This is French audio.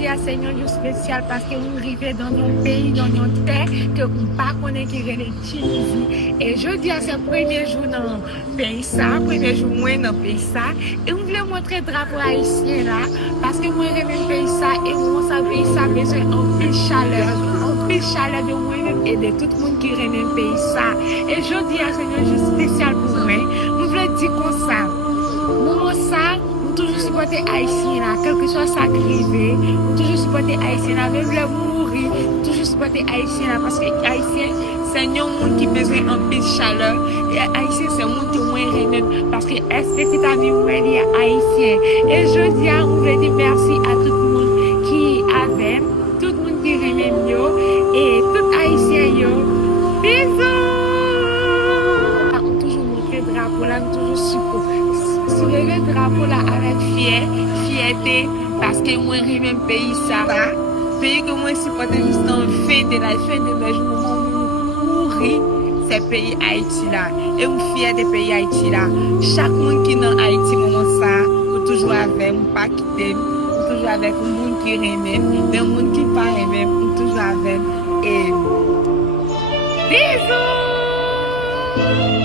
dis à Seigneur, je spécial parce que nous arrivons dans nos pays, dans nos terres, que nous ne pas connaître qui est Tunisie. Et je dis à ce premier jour dans le pays, ça, premier jour, moi, dans le pays, ça. Et on voulait montrer le drapeau haïtien là, parce que moi, je le pays, ça, et moi, ça, pays, ça, besoin d'un peu de chaleur de moi-même et de tout le monde qui remet le pays, ça. Et je dis à Seigneur, je spécial pour moi. Nous voulons dire comme ça. Nous, ça, nous toujours supporter Haïtien là, quel que soit ça qui arrive, nous toujours supporter Haïtien là, même le mourir, nous toujours supporter Haïtien là, parce que Haïtien, c'est un monde qui a besoin d'un peu de chaleur, et Haïtien, c'est un monde qui est moins remet, parce que est-ce que tu as vu où il y a Haïtien? Et je dis à vous, dire merci à tout le monde qui avait, tout le monde qui remet mieux, et tout Haïtien, bisous! On toujours montré le drapeau là, on toujours supporter. Soulever le drapeau là avec fierté, parce que moi, je même pays ça. Pays que moi, supporte jusqu'à la fin de la journée, mourir, c'est pays Haïti là. Et on est fier des pays Haïti là. Chaque monde qui est dans Haïti, moment ça, on toujours avec, on pas quitter, on toujours avec un monde qui aime, mais un monde qui pas aime, on toujours avec. Et bisous!